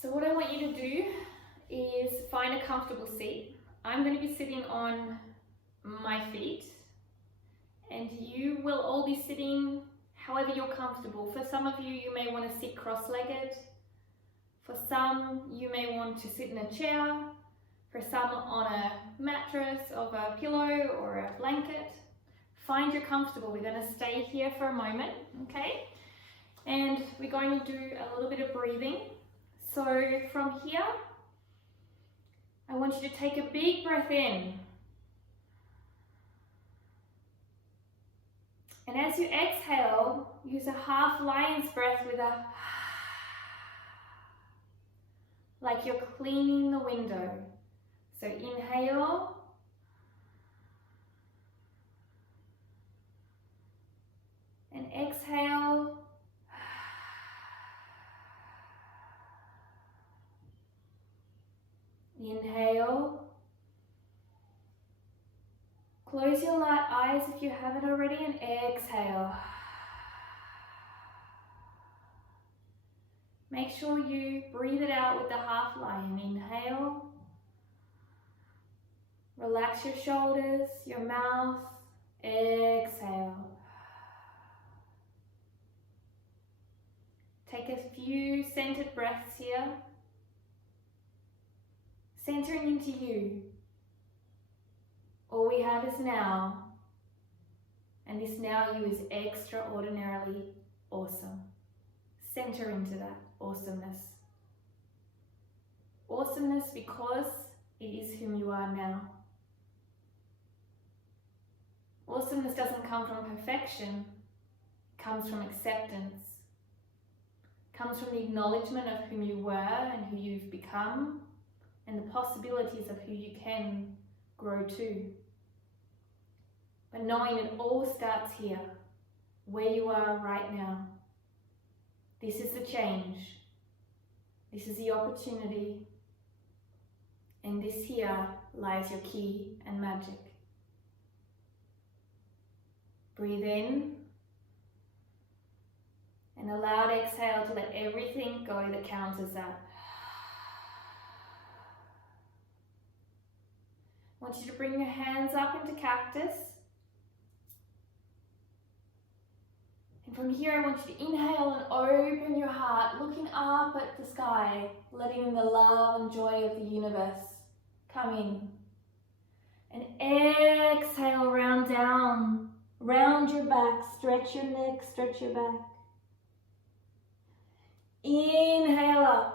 So what I want you to do is find a comfortable seat. I'm going to be sitting on my feet, and you will all be sitting however you're comfortable. For some of you, you may want to sit cross-legged. For some, you may want to sit in a chair. For some, on a mattress of a pillow or a blanket. Find your comfortable. We're going to stay here for a moment, okay? And we're going to do a little bit of breathing. So from here, I want you to take a big breath in. And as you exhale, use a half lion's breath with a like you're cleaning the window. So inhale. And exhale. Inhale. Close your eyes if you haven't already and exhale. Make sure you breathe it out with the half lion. Inhale. Relax your shoulders, your mouth. Exhale. Take a few centered breaths here. Centering into you. All we have is now. And this now you is extraordinarily awesome. Center into that awesomeness. Awesomeness because it is whom you are now. Awesomeness doesn't come from perfection, it comes from acceptance. It comes from the acknowledgement of whom you were and who you've become and the possibilities of who you can grow to. But knowing it all starts here, where you are right now. This is the change. This is the opportunity. And this here lies your key and magic. Breathe in. And a loud exhale to let everything go that counters that. I want you to bring your hands up into cactus. And from here I want you to inhale and open your heart, looking up at the sky, letting the love and joy of the universe come in. And exhale, round down, round your back, stretch your neck, stretch your back. Inhale up.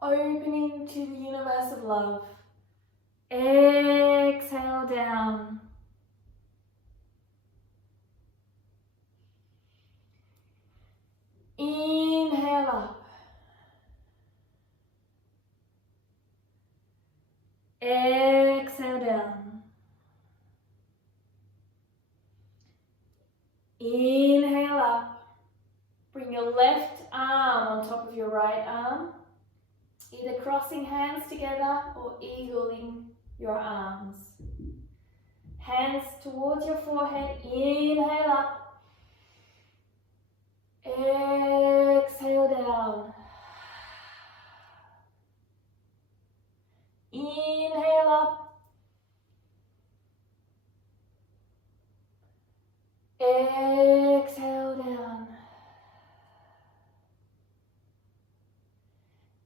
Opening to the universe of love. Exhale down. Inhale up. Exhale down. Inhale up. Bring your left arm on top of your right arm. Either crossing hands together or eagling your arms. Hands towards your forehead. Inhale up. Exhale down. Inhale up. Exhale down.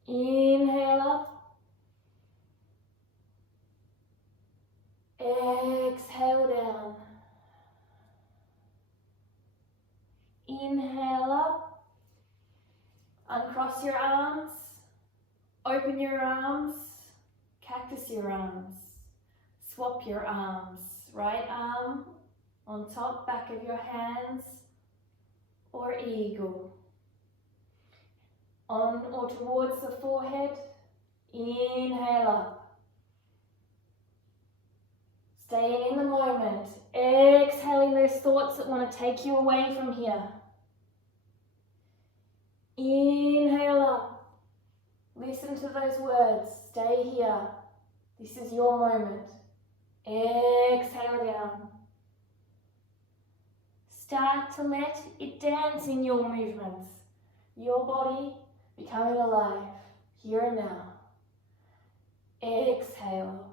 Inhale up. Exhale down. Inhale up. Uncross your arms. Open your arms. Cactus your arms. Swap your arms. Right arm on top, back of your hands. Or eagle. On or towards the forehead. Inhale up. Staying in the moment. Exhaling those thoughts that want to take you away from here. Inhale up. Listen to those words. Stay here. This is your moment. Exhale down. Start to let it dance in your movements. your body becoming alive here and now. Exhale.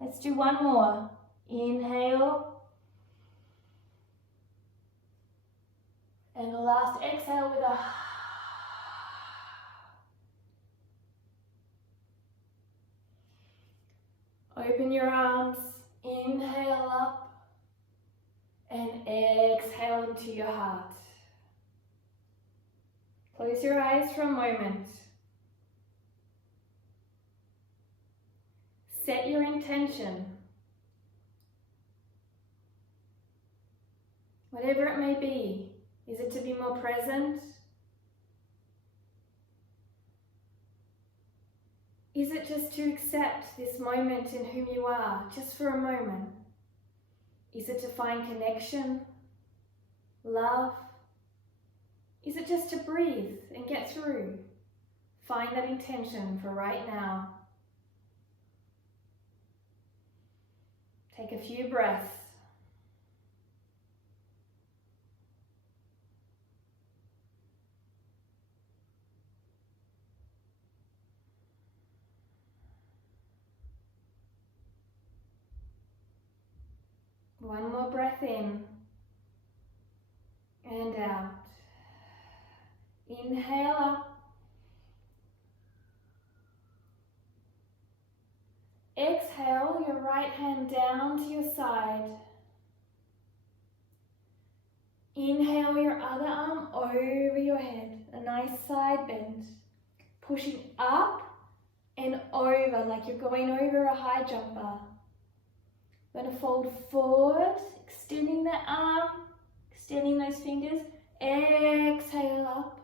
Let's do one more. Inhale. And the last exhale with a open your arms, inhale up, and exhale into your heart. Close your eyes for a moment. Set your intention. Whatever it may be, is it to be more present? Is it just to accept this moment in whom you are, just for a moment? Is it to find connection, love? Is it just to breathe and get through? Find that intention for right now. Take a few breaths. One more breath in and out. Inhale up. Exhale your right hand down to your side. Inhale your other arm over your head, a nice side bend. Pushing up and over like you're going over a high jumper. Going to fold forward, extending that arm, extending those fingers. Exhale up.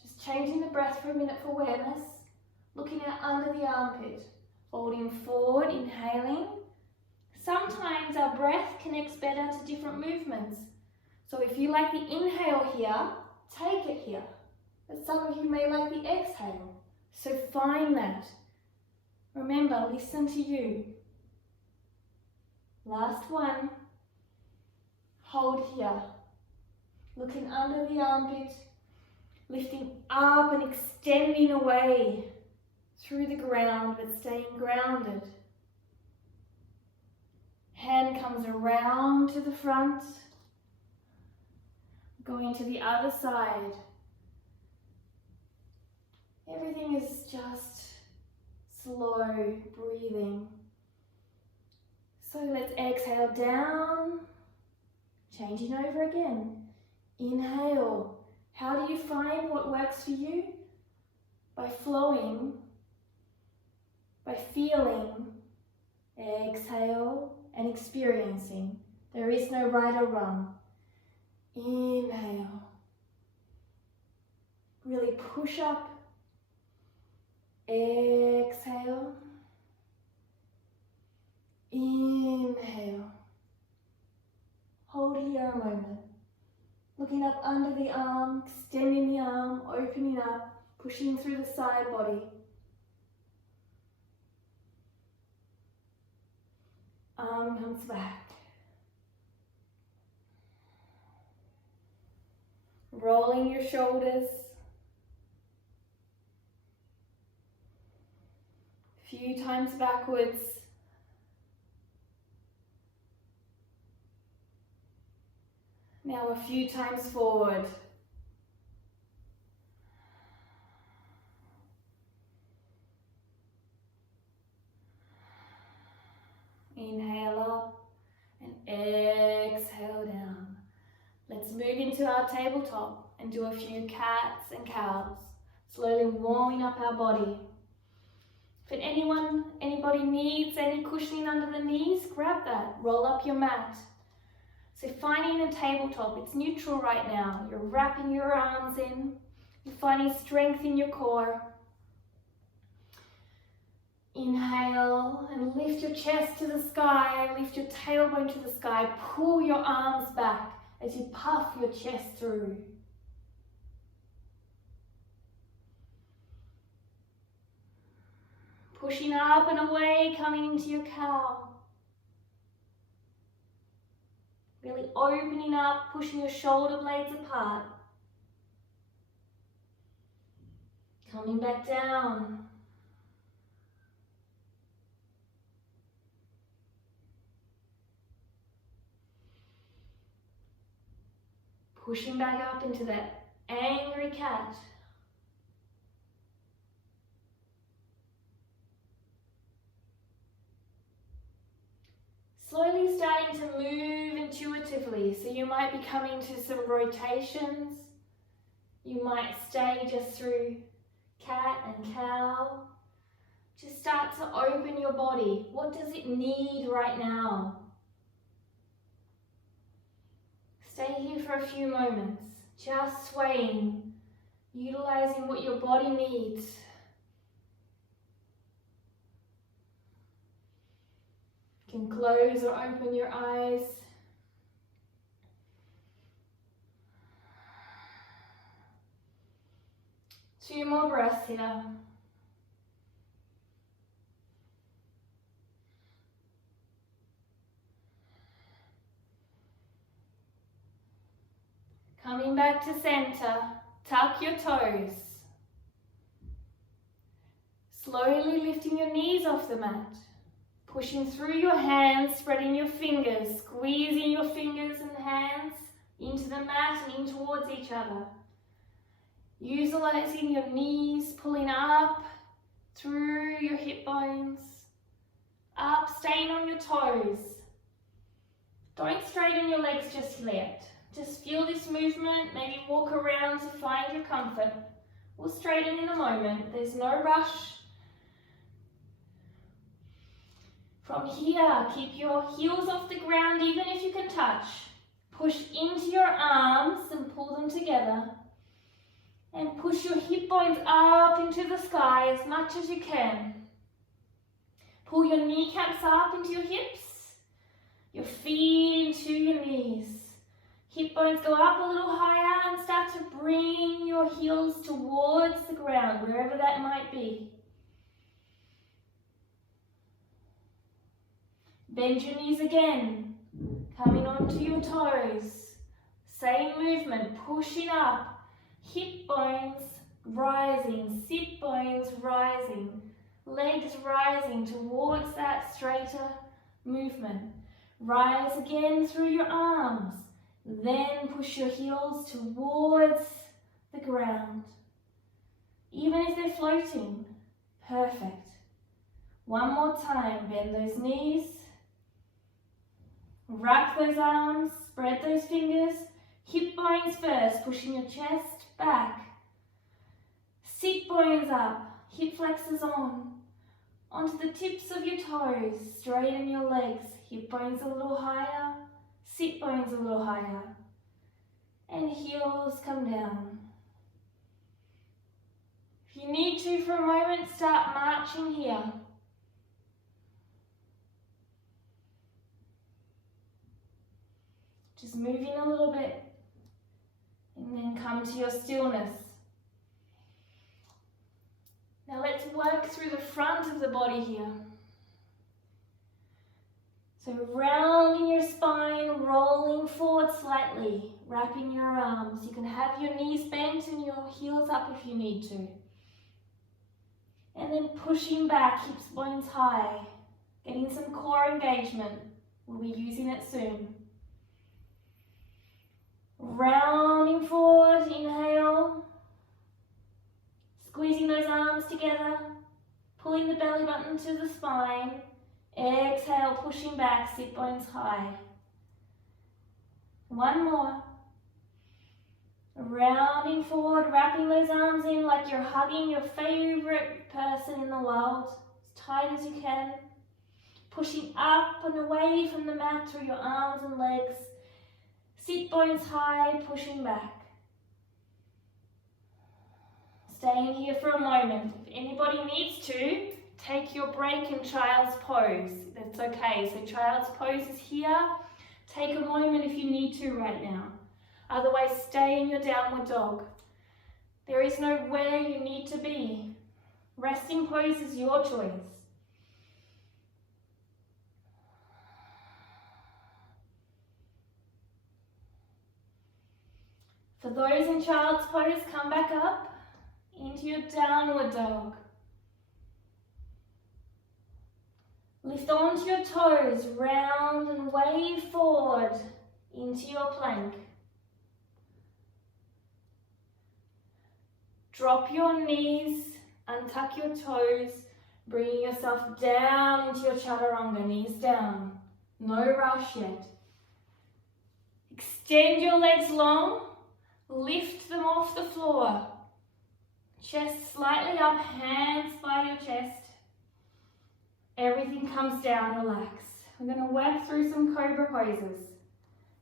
Just changing the breath for a minute for awareness. Looking out under the armpit. Folding forward, inhaling. Sometimes our breath connects better to different movements. So if you like the inhale here, take it here. But some of you may like the exhale. So find that. Remember, listen to you. Last one. Hold here. Looking under the armpit. Lifting up and extending away through the ground, but staying grounded. Hand comes around to the front. Going to the other side. Everything is just slow breathing. So let's exhale down, changing over again. Inhale. How do you find what works for you? By flowing, by feeling. Exhale and experiencing. There is no right or wrong. Inhale. Really push up. Exhale. Inhale. Hold here a moment. Looking up under the arm, extending the arm, opening up, pushing through the side body. Arm comes back. Rolling your shoulders. A few times backwards. Now a few times forward. Inhale up and exhale down. Let's move into our tabletop and do a few cats and cows, slowly warming up our body. If anybody needs any cushioning under the knees, grab that, roll up your mat. So finding a tabletop, it's neutral right now. You're wrapping your arms in, you're finding strength in your core. Inhale and lift your chest to the sky, lift your tailbone to the sky, pull your arms back as you puff your chest through. Pushing up and away, coming into your cow. Really opening up, pushing your shoulder blades apart. Coming back down. Pushing back up into that angry cat. Slowly starting to move intuitively, so you might be coming to some rotations. You might stay just through cat and cow. Just start to open your body. What does it need right now? Stay here for a few moments, just swaying, utilizing what your body needs. You can close or open your eyes. Two more breaths here. Coming back to center, tuck your toes. Slowly lifting your knees off the mat. Pushing through your hands, spreading your fingers, squeezing your fingers and hands into the mat and in towards each other. Utilizing your knees, pulling up through your hip bones, up, staying on your toes. Don't straighten your legs just yet. Just feel this movement, maybe walk around to find your comfort. We'll straighten in a moment, there's no rush. From here, keep your heels off the ground even if you can touch. Push into your arms and pull them together. And push your hip bones up into the sky as much as you can. Pull your kneecaps up into your hips, your feet into your knees. Hip bones go up a little higher and start to bring your heels towards the ground, wherever that might be. Bend your knees again, coming onto your toes. Same movement, pushing up. Hip bones rising, sit bones rising, legs rising towards that straighter movement. Rise again through your arms, then push your heels towards the ground. Even if they're floating, perfect. One more time, bend those knees, wrap those arms, spread those fingers, hip bones first, pushing your chest back. Sit bones up, hip flexors on. Onto the tips of your toes, straighten your legs. Hip bones a little higher, sit bones a little higher. And heels come down. If you need to for a moment, start marching here. Just moving a little bit. And then come to your stillness. Now let's work through the front of the body here. So rounding your spine, rolling forward slightly, wrapping your arms. You can have your knees bent and your heels up if you need to. And then pushing back, hips bones high, getting some core engagement. We'll be using it soon. Rounding forward, inhale. Squeezing those arms together, pulling the belly button to the spine. Exhale, pushing back, sit bones high. One more. Rounding forward, wrapping those arms in like you're hugging your favorite person in the world, as tight as you can. Pushing up and away from the mat through your arms and legs. Sit bones high, pushing back. Staying here for a moment. If anybody needs to, take your break in child's pose. That's okay. So child's pose is here. Take a moment if you need to right now. Otherwise, stay in your downward dog. There is no where you need to be. Resting pose is your choice. For those in child's pose, come back up. into your downward dog. Lift onto your toes, round and wave forward into your plank. Drop your knees, untuck your toes, bringing yourself down into your chaturanga, knees down. No rush yet. Extend your legs long, lift them off the floor. Chest slightly up, hands by your chest. Everything comes down, relax. We're going to work through some cobra poses.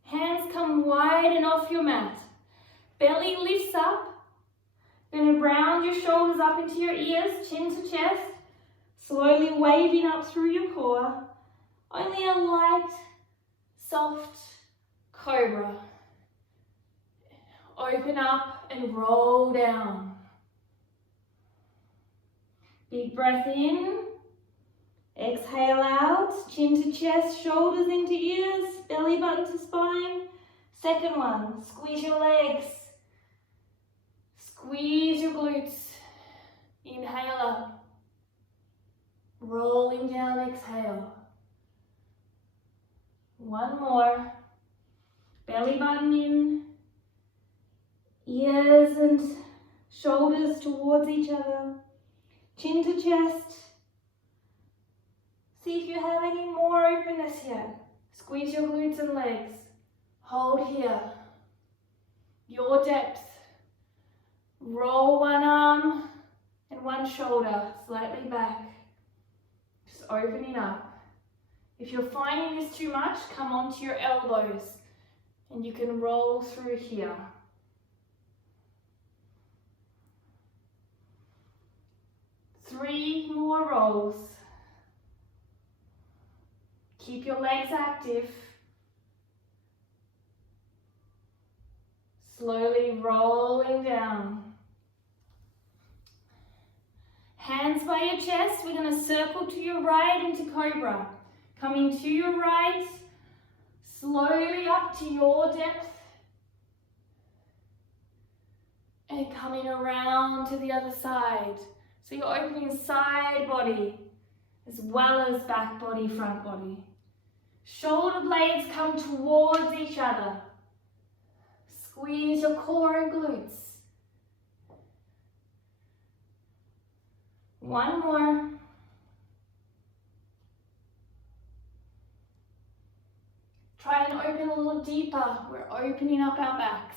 Hands come wide and off your mat. Belly lifts up. Going to round your shoulders up into your ears, chin to chest. Slowly waving up through your core. Only a light, soft cobra. Open up and roll down. Big breath in. Exhale out, chin to chest, shoulders into ears, belly button to spine. Second one, squeeze your legs. Squeeze your glutes. Inhale up. Rolling down, exhale. One more. Belly button in. Ears and shoulders towards each other. Chin to chest. See if you have any more openness here. Squeeze your glutes and legs. Hold here. Your depth. Roll one arm and one shoulder slightly back. Just opening up. If you're finding this too much, come onto your elbows and you can roll through here. Three more rolls. Keep your legs active. Slowly rolling down. Hands by your chest. We're going to circle to your right into Cobra. Coming to your right, slowly up to your depth. And coming around to the other side. So you're opening side body as well as back body, front body. Shoulder blades come towards each other. Squeeze your core and glutes. One more. Try and open a little deeper. We're opening up our backs.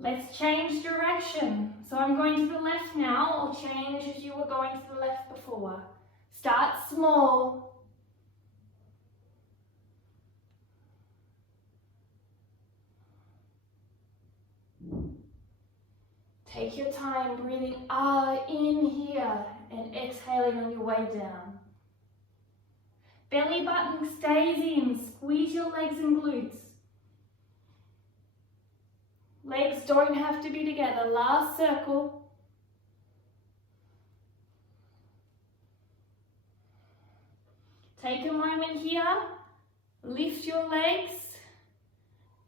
Let's change direction. So I'm going to the left now. I'll change if you were going to the left before. Start small. Take your time breathing in here and exhaling on your way down. Belly button stays in. Squeeze your legs and glutes. Legs don't have to be together. Last circle. Take a moment here. Lift your legs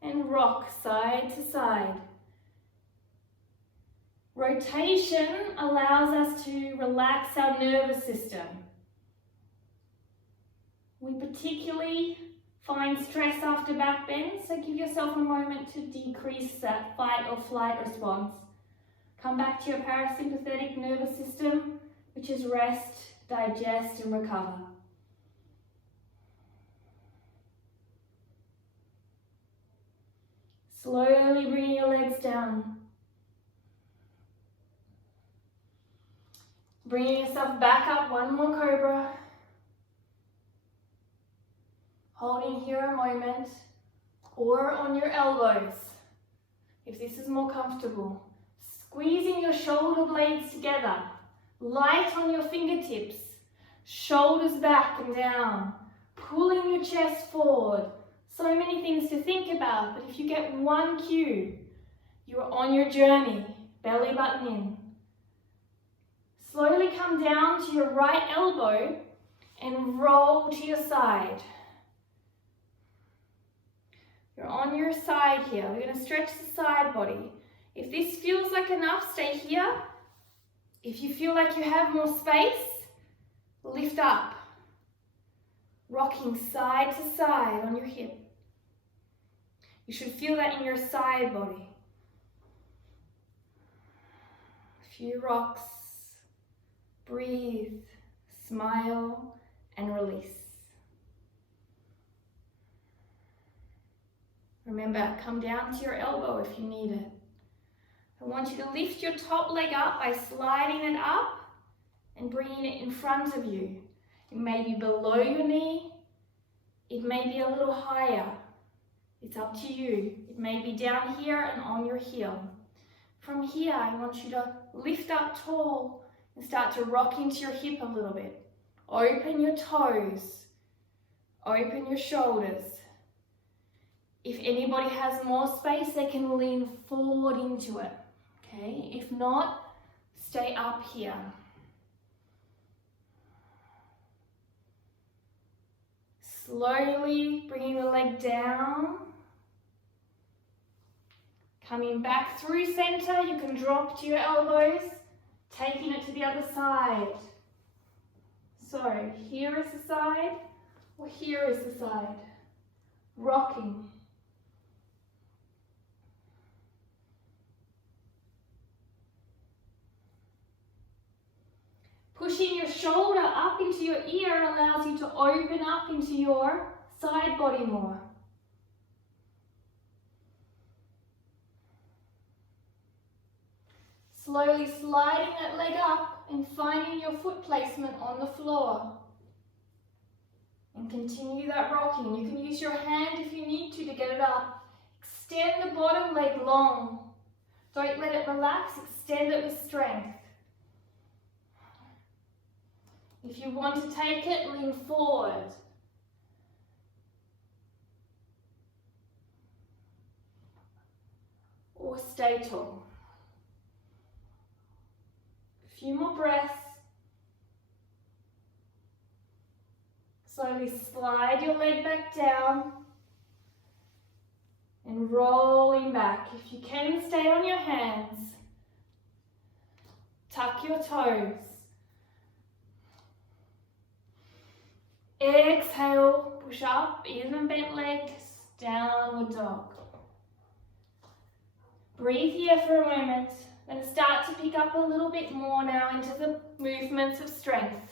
and rock side to side. Rotation allows us to relax our nervous system. We particularly find stress after back bend, so give yourself a moment to decrease that fight or flight response. Come back to your parasympathetic nervous system, which is rest, digest, and recover. Slowly bringing your legs down. Bringing yourself back up, one more cobra. Holding here a moment, or on your elbows, if this is more comfortable. Squeezing your shoulder blades together, light on your fingertips, shoulders back and down, pulling your chest forward. So many things to think about, but if you get one cue, you're on your journey, belly button in. Slowly come down to your right elbow and roll to your side. You're on your side here. We're going to stretch the side body. If this feels like enough, stay here. If you feel like you have more space, lift up. Rocking side to side on your hip. You should feel that in your side body. A few rocks. Breathe, smile, and release. Remember, come down to your elbow if you need it. I want you to lift your top leg up by sliding it up and bringing it in front of you. It may be below your knee. It may be a little higher. It's up to you. It may be down here and on your heel. From here, I want you to lift up tall and start to rock into your hip a little bit. Open your toes. Open your shoulders. If anybody has more space, they can lean forward into it. Okay? If not, stay up here. Slowly bringing the leg down. Coming back through center, you can drop to your elbows, taking it to the other side. So here is the side, or here is the side. Rocking. Pushing your shoulder up into your ear allows you to open up into your side body more. Slowly sliding that leg up and finding your foot placement on the floor. And continue that rocking. You can use your hand if you need to get it up. Extend the bottom leg long. Don't let it relax, extend it with strength. If you want to take it, lean forward. Or stay tall. A few more breaths. Slowly slide your leg back down and rolling back. If you can, stay on your hands. Tuck your toes. Exhale, push up, even bent legs, downward dog. Breathe here for a moment. Then start to pick up a little bit more now into the movements of strength.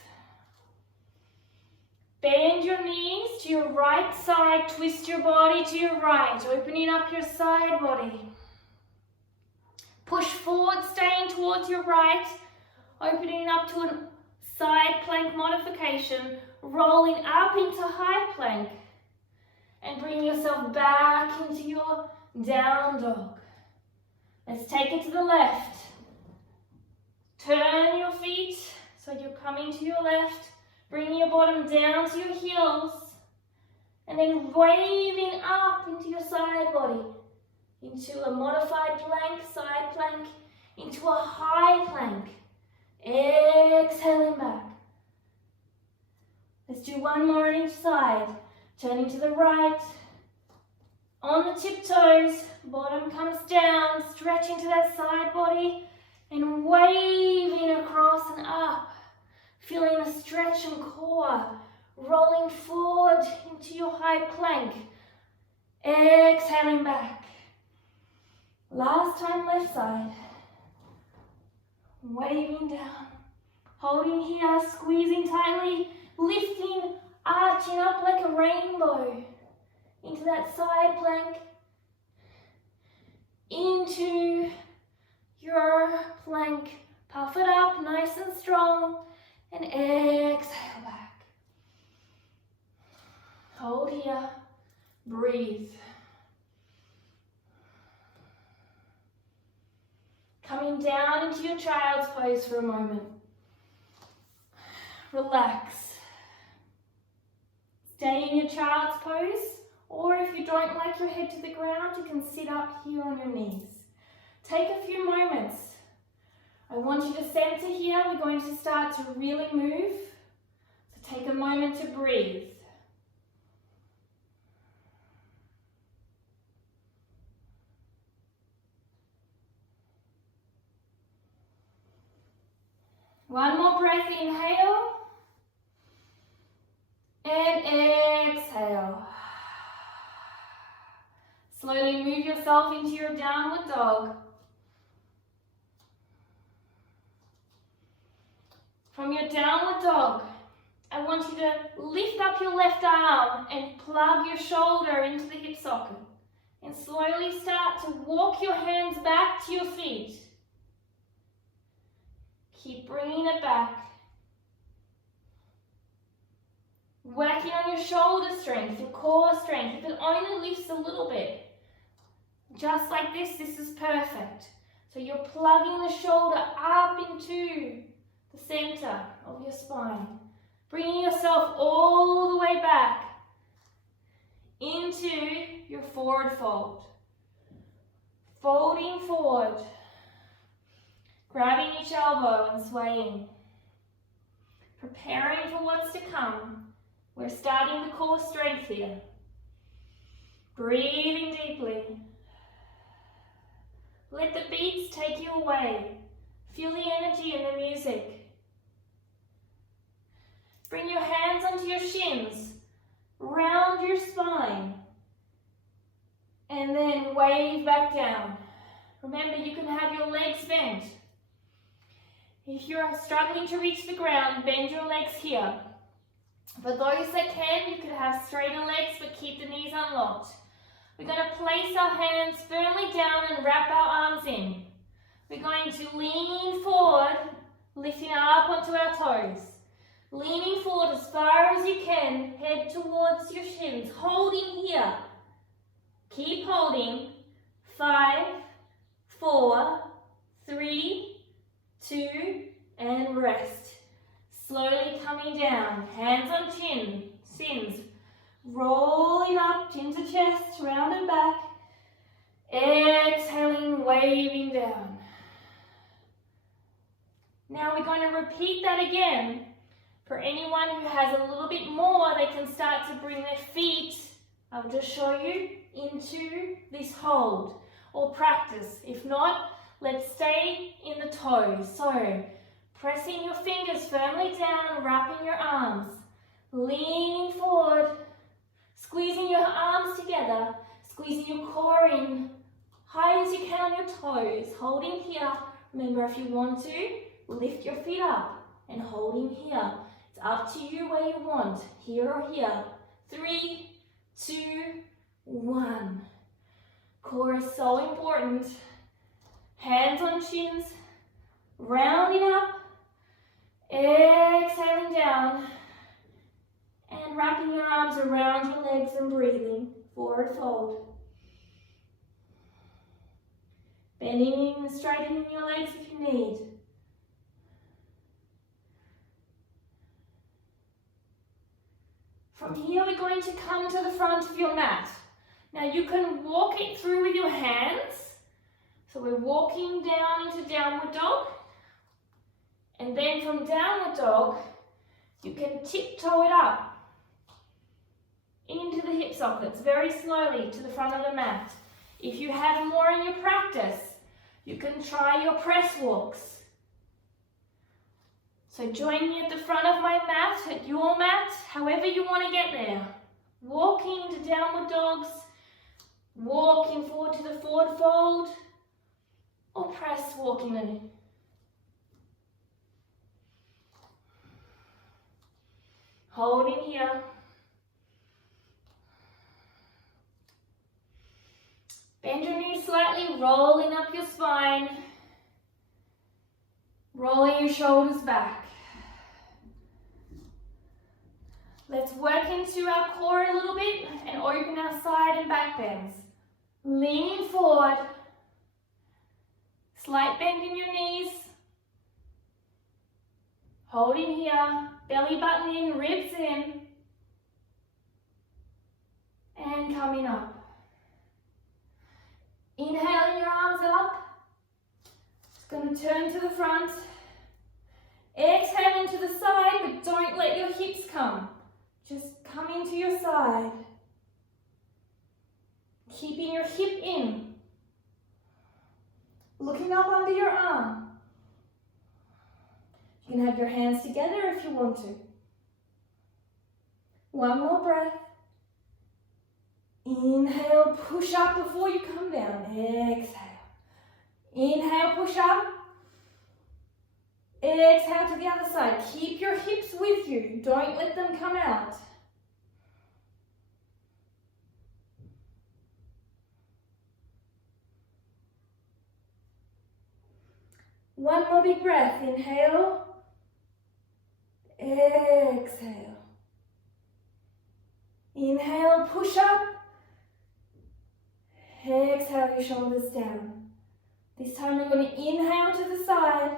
Bend your knees to your right side, twist your body to your right, opening up your side body. Push forward, staying towards your right, opening up to a side plank modification, rolling up into high plank, and bring yourself back into your down dog. Let's take it to the left. Turn your feet so you're coming to your left. Bring your bottom down to your heels. And then waving up into your side body. Into a modified plank, side plank, into a high plank. Exhaling back. Let's do one more on each side. Turning to the right. On the tiptoes, bottom comes down, stretching to that side body and waving across and up. Feeling a stretch in core, rolling forward into your high plank. Exhaling back. Last time left side. Waving down, holding here, squeezing tightly, lifting, arching up like a rainbow. Into that side plank, into your plank. Puff it up nice and strong and exhale back. Hold here, breathe. Coming down into your child's pose for a moment. Relax. Stay in your child's pose. Or if you don't like your head to the ground, you can sit up here on your knees. Take a few moments. I want you to center here. We're going to start to really move. So take a moment to breathe. One more breath, inhale. And exhale. Slowly move yourself into your downward dog. From your downward dog, I want you to lift up your left arm and plug your shoulder into the hip socket. And slowly start to walk your hands back to your feet. Keep bringing it back. Working on your shoulder strength, your core strength. If it only lifts a little bit, just like this is perfect. So you're plugging the shoulder up into the center of your spine. Bringing yourself all the way back into your forward fold. Folding forward. Grabbing each elbow and swaying. Preparing for what's to come. We're starting the core strength here. Breathing deeply. Let the beats take you away. Feel the energy in the music. Bring your hands onto your shins, round your spine, and then wave back down. Remember, you can have your legs bent. If you're struggling to reach the ground, bend your legs here. For those that can, you could have straighter legs, but keep the knees unlocked. We're going to place our hands firmly down and wrap our arms in. We're going to lean forward, lifting up onto our toes. Leaning forward as far as you can, head towards your shins, holding here. Keep holding. 5, 4, 3, 2, and rest. Slowly coming down, hands on shins, rolling up, chin to chest, rounded back. Exhaling, waving down. Now we're going to repeat that again. For anyone who has a little bit more, they can start to bring their feet, I'll just show you, into this hold or practice. If not, let's stay in the toes. So, pressing your fingers firmly down, wrapping your arms, leaning forward, squeezing your arms together, squeezing your core in, high as you can on your toes, holding here. Remember, if you want to, lift your feet up and holding here. It's up to you where you want, here or here. 3, 2, 1. Core is so important. Hands on shins, rounding up, exhaling down, and wrapping your arms around your legs and breathing. Forward fold. Bending and straightening your legs if you need. From here, we're going to come to the front of your mat. Now you can walk it through with your hands. So we're walking down into downward dog. And then from downward dog, you can tiptoe it up into the hip sockets very slowly to the front of the mat. If you have more in your practice, you can try your press walks. So join me at the front of my mat, at your mat, however you want to get there. Walking to downward dogs, walking forward to the forward fold, or press walking in. Holding here. Bend your knees slightly, rolling up your spine. Rolling your shoulders back. Let's work into our core a little bit and open our side and back bends. Leaning forward. Slight bend in your knees. Holding here. Belly button in, ribs in. And coming up. Inhaling your arms up. Just going to turn to the front. Exhaling to the side, but don't let your hips come. Just coming to your side. Keeping your hip in. Looking up under your arm. You can have your hands together if you want to. One more breath. Inhale, push up before you come down. Exhale. Inhale, push up. Exhale to the other side. Keep your hips with you. Don't let them come out. One more big breath. Inhale. Exhale. Inhale, push up. Exhale your shoulders down. This time we're going to inhale to the side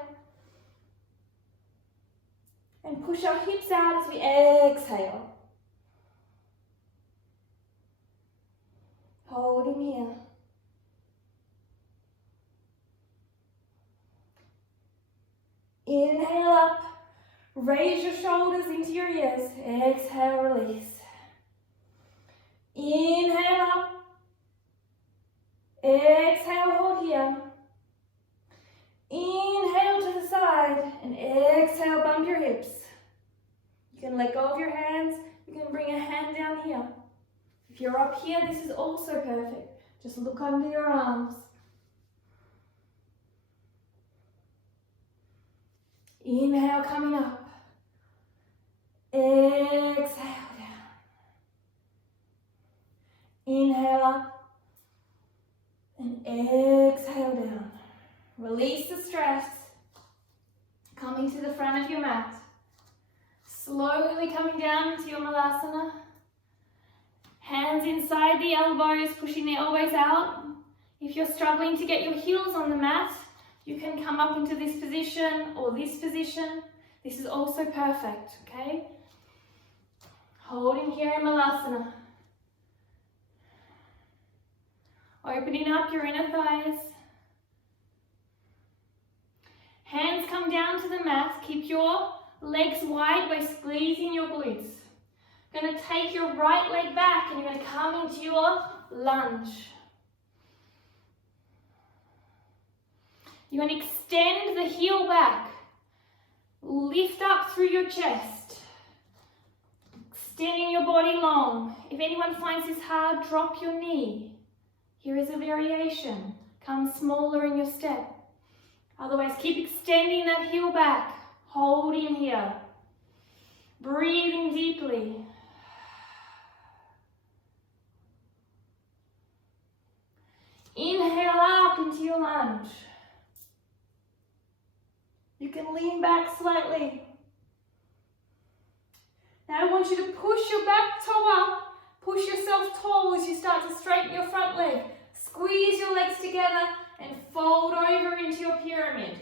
and push our hips out as we exhale. Hold in here. Inhale up. Raise your shoulders into your ears. Exhale, release. Inhale up. Exhale, hold here. Inhale to the side and exhale, bump your hips. You can let go of your hands. You can bring a hand down here. If you're up here, this is also perfect. Just look under your arms. Inhale, coming up. Exhale down. Inhale up. And exhale down. Release the stress. Coming to the front of your mat. Slowly coming down into your malasana. Hands inside the elbows, pushing the elbows out. If you're struggling to get your heels on the mat, you can come up into this position or this position. This is also perfect, okay? Holding here in malasana. Opening up your inner thighs. Hands come down to the mat. Keep your legs wide by squeezing your glutes. You're going to take your right leg back and you're going to come into your lunge. You're going to extend the heel back. Lift up through your chest. Extending your body long. If anyone finds this hard, drop your knee. Here is a variation. Come smaller in your step. Otherwise, keep extending that heel back. Hold in here. Breathing deeply. Inhale up into your lunge. You can lean back slightly. Now I want you to push your back toe up. Push yourself tall as you start to straighten your front leg. Squeeze your legs together and fold over into your pyramid.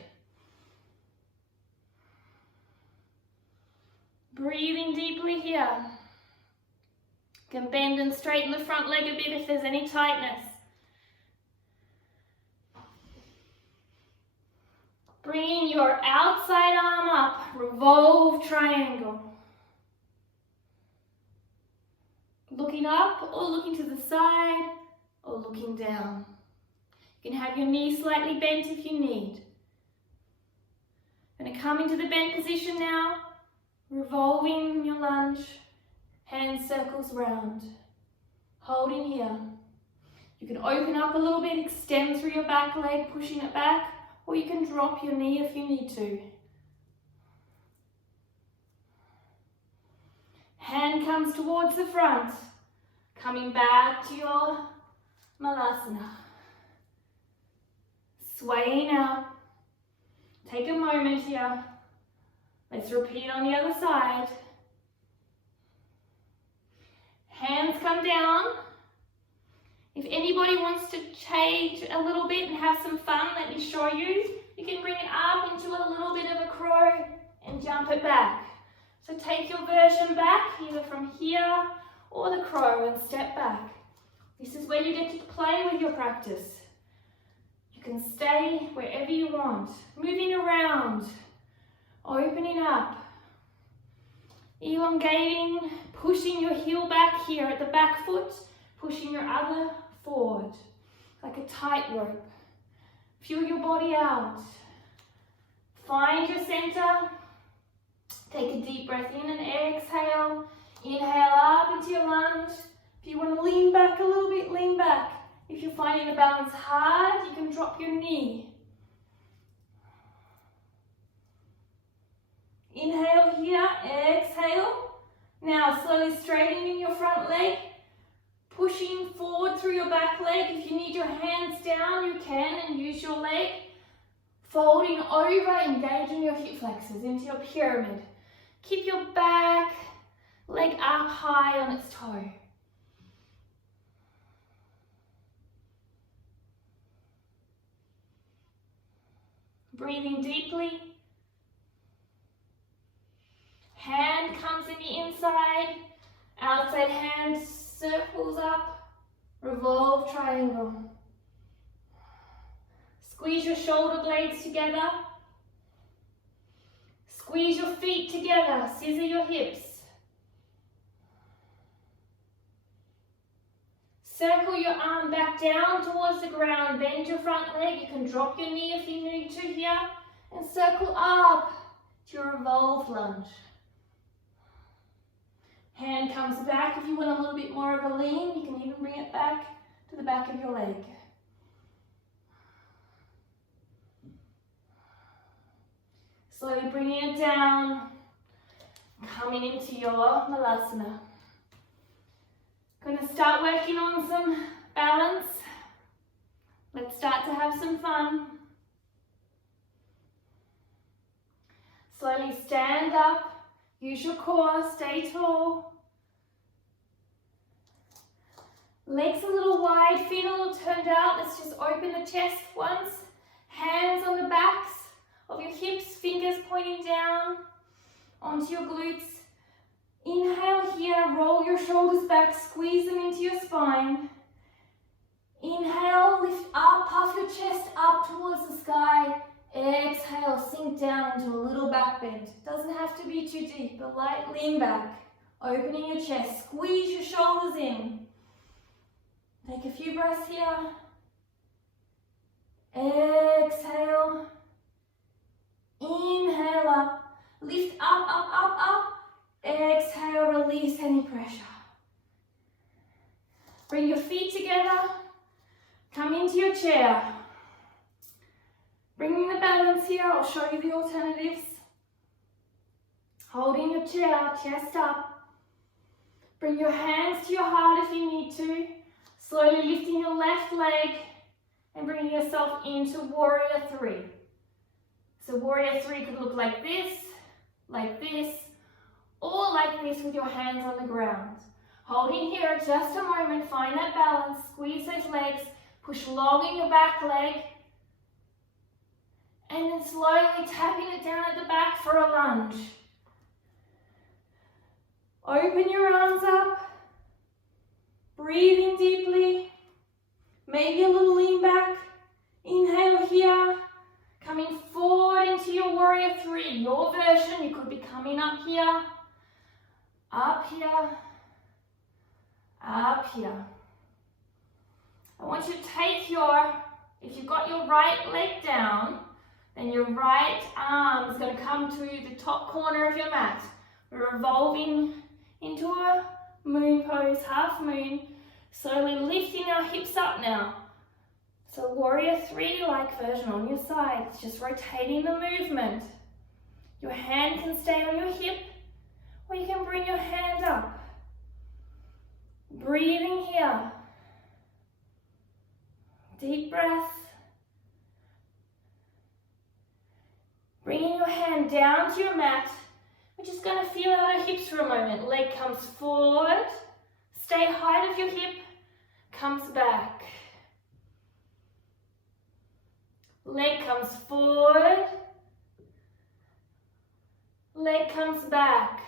Breathing deeply here. You can bend and straighten the front leg a bit if there's any tightness. Bringing your outside arm up, revolve triangle. Looking up or looking to the side or looking down. You can have your knee slightly bent if you need. Going to come into the bent position now, revolving your lunge, hand circles round. Holding here. You can open up a little bit, extend through your back leg, pushing it back, or you can drop your knee if you need to. Hand comes towards the front, coming back to your malasana. Swaying out. Take a moment here. Let's repeat on the other side. Hands come down. If anybody wants to change a little bit and have some fun, let me show you. You can bring it up into a little bit of a crow and jump it back. So take your version back, either from here or the crow, and step back. This is where you get to play with your practice. You can stay wherever you want, moving around, opening up, elongating, pushing your heel back here at the back foot, pushing your other forward, like a tightrope. Feel your body out. Find your center, Take a deep breath in and exhale. Inhale up into your lunge. If you want to lean back a little bit, lean back. If you're finding the balance hard, you can drop your knee. Inhale here, exhale. Now slowly straightening your front leg, pushing forward through your back leg. If you need your hands down, you can, and use your leg. Folding over, engaging your hip flexors into your pyramid. Keep your back leg up high on its toe. Breathing deeply. Hand comes in the inside, outside hand circles up, revolve triangle. Squeeze your shoulder blades together. Squeeze your feet together, scissor your hips. Circle your arm back down towards the ground, bend your front leg. You can drop your knee if you need to here, and circle up to your revolved lunge. Hand comes back. If you want a little bit more of a lean, you can even bring it back to the back of your leg. Slowly bringing it down, coming into your Malasana. Going to start working on some balance. Let's start to have some fun. Slowly stand up, use your core, stay tall. Legs a little wide, feet a little turned out. Let's just open the chest once. Hands on the backs of your hips, fingers pointing down onto your glutes. Inhale here, roll your shoulders back, squeeze them into your spine. Inhale, lift up, puff your chest up towards the sky. Exhale, sink down into a little back bend. Doesn't have to be too deep, a light lean back. Opening your chest, squeeze your shoulders in. Take a few breaths here. Exhale. Inhale up. Lift up, up, up, up. Exhale, release any pressure. Bring your feet together. Come into your chair. Bringing the balance here, I'll show you the alternatives. Holding your chair, chest up. Bring your hands to your heart if you need to. Slowly lifting your left leg and bringing yourself into Warrior 3. So Warrior 3 could look like this, or like this with your hands on the ground. Holding here just a moment, find that balance, squeeze those legs, push long in your back leg, and then slowly tapping it down at the back for a lunge. Open your arms up, breathing deeply, maybe a little lean back. Inhale here, coming forward into your Warrior 3. Your version, you could be coming up here, up here, up here. I want you to take if you've got your right leg down, then your right arm is going to come to the top corner of your mat. We're revolving into a moon pose, half moon, slowly lifting our hips up now. So Warrior 3-like version on your side, it's just rotating the movement. Your hand can stay on your hip, or you can bring your hand up. Breathing here. Deep breath. Bringing your hand down to your mat. We're just going to feel out our hips for a moment. Leg comes forward. Stay height of your hip. Comes back. Leg comes forward. Leg comes back.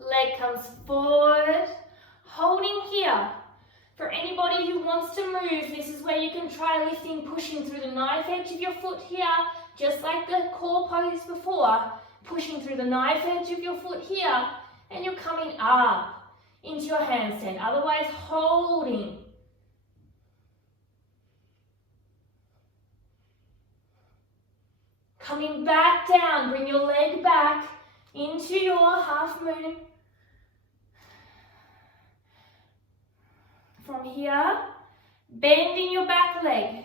Leg comes forward. Holding here. For anybody who wants to move, this is where you can try lifting, pushing through the knife edge of your foot here, just like the core pose before. Pushing through the knife edge of your foot here, and you're coming up into your handstand. Otherwise, holding. Coming back down, bring your leg back into your half moon. From here, bending your back leg.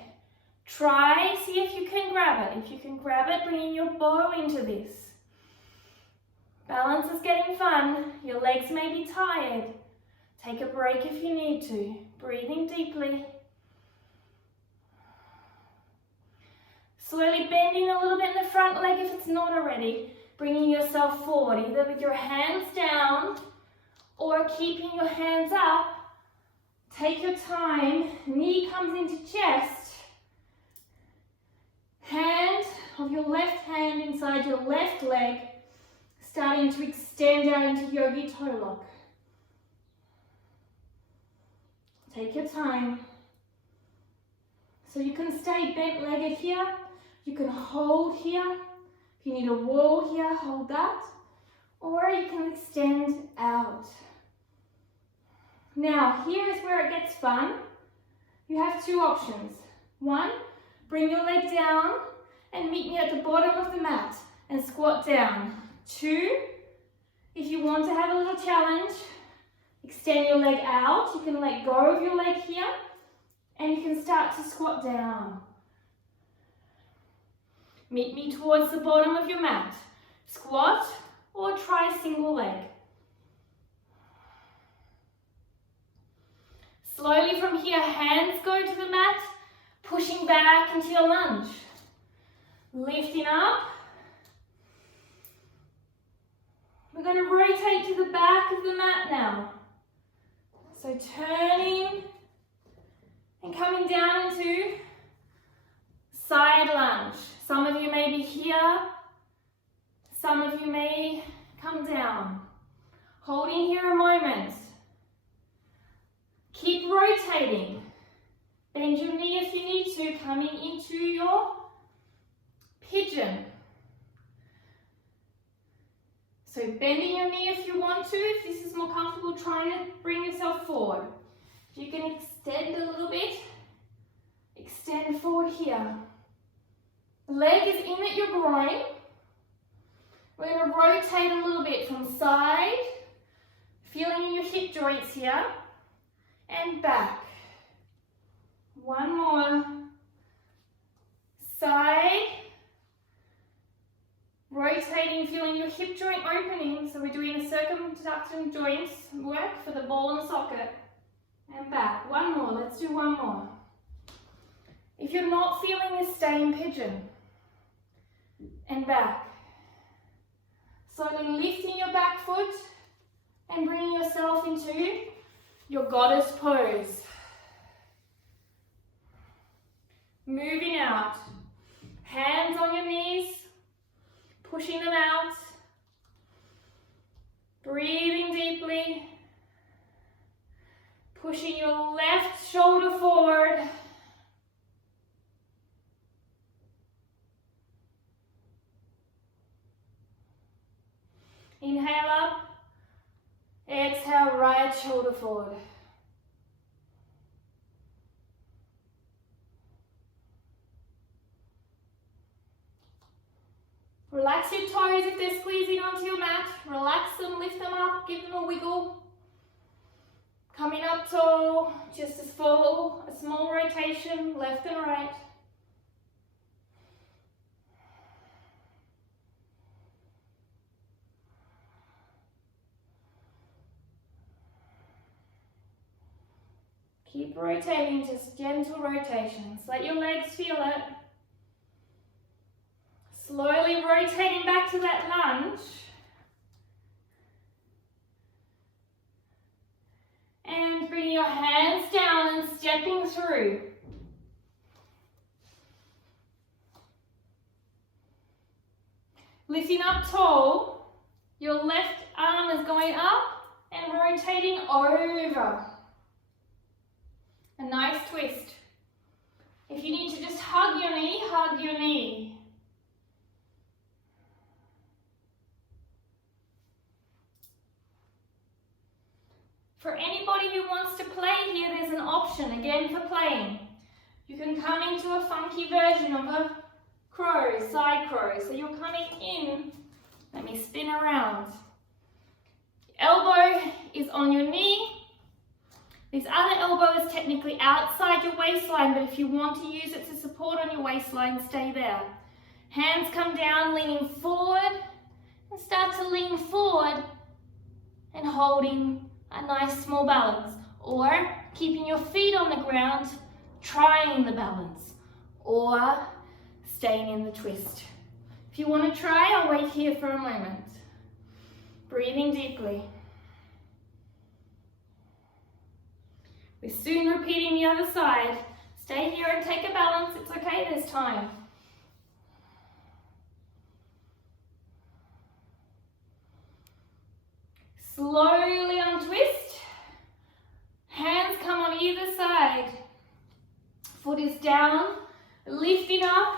Try, see if you can grab it. If you can grab it, bringing your bow into this. Balance is getting fun. Your legs may be tired. Take a break if you need to. Breathing deeply. Slowly bending a little bit in the front leg if it's not already. Bringing yourself forward, either with your hands down or keeping your hands up. Take your time. Knee comes into chest. Hand of your left hand inside your left leg, starting to extend out into yogi toe lock. Take your time. So you can stay bent-legged here. You can hold here. If you need a wall here, hold that. Or you can extend out. Now, here is where it gets fun. You have two options. One, bring your leg down and meet me at the bottom of the mat and squat down. Two, if you want to have a little challenge, extend your leg out. You can let go of your leg here and you can start to squat down. Meet me towards the bottom of your mat. Squat or try single leg. Slowly from here, hands go to the mat, pushing back into your lunge. Lifting up. We're going to rotate to the back of the mat now. So turning and coming down into side lunge. Some of you may be here, some of you may come down. Holding here a moment. Keep rotating. Bend your knee if you need to, coming into your pigeon. So bending your knee if you want to. If this is more comfortable, trying to bring yourself forward. If you can extend a little bit, extend forward here. Leg is in at your groin. We're going to rotate a little bit from side, feeling in your hip joints here, and back. One more. Side. Rotating, feeling your hip joint opening. So we're doing a circumduction joints work for the ball and socket. And back. One more. Let's do one more. If you're not feeling this, stay in pigeon. And back. Slowly lifting your back foot and bringing yourself into your goddess pose. Moving out. Hands on your knees. Pushing them out. Breathing deeply. Pushing your left shoulder forward. Inhale up. Exhale, right shoulder forward. Relax your toes if they're squeezing onto your mat. Relax them, lift them up, give them a wiggle. Coming up tall, just a small rotation, left and right. Keep rotating, just gentle rotations. Let your legs feel it. Slowly rotating back to that lunge. And bring your hands down and stepping through. Lifting up tall. Your left arm is going up and rotating over. A nice twist. If you need to just hug your knee, hug your knee. For anybody who wants to play here, there's an option again for playing. You can come into a funky version of a crow, side crow. So you're coming in. Let me spin around. Elbow is on your knee. This other elbow is technically outside your waistline, but if you want to use it to support on your waistline, stay there. Hands come down, leaning forward, and start to lean forward and holding a nice small balance. Or keeping your feet on the ground, trying the balance. Or staying in the twist. If you want to try, I'll wait here for a moment. Breathing deeply. We're soon repeating the other side. Stay here and take a balance. It's okay, there's time. Slowly untwist. Hands come on either side. Foot is down, lifting up,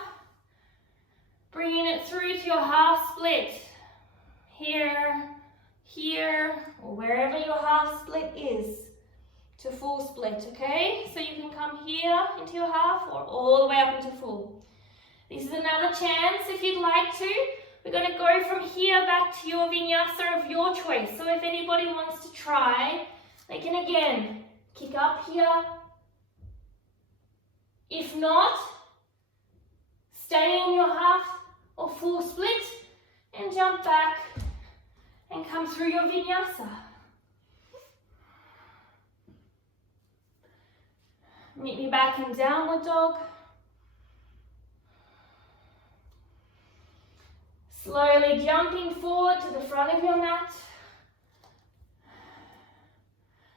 bringing it through to your half split. Here, here, or wherever your half split is, to full split, okay? So you can come here into your half or all the way up into full. This is another chance if you'd like to. We're going to go from here back to your vinyasa of your choice. So if anybody wants to try, they can again kick up here. If not, stay in your half or full split and jump back and come through your vinyasa. Meet me back in downward dog. Slowly jumping forward to the front of your mat.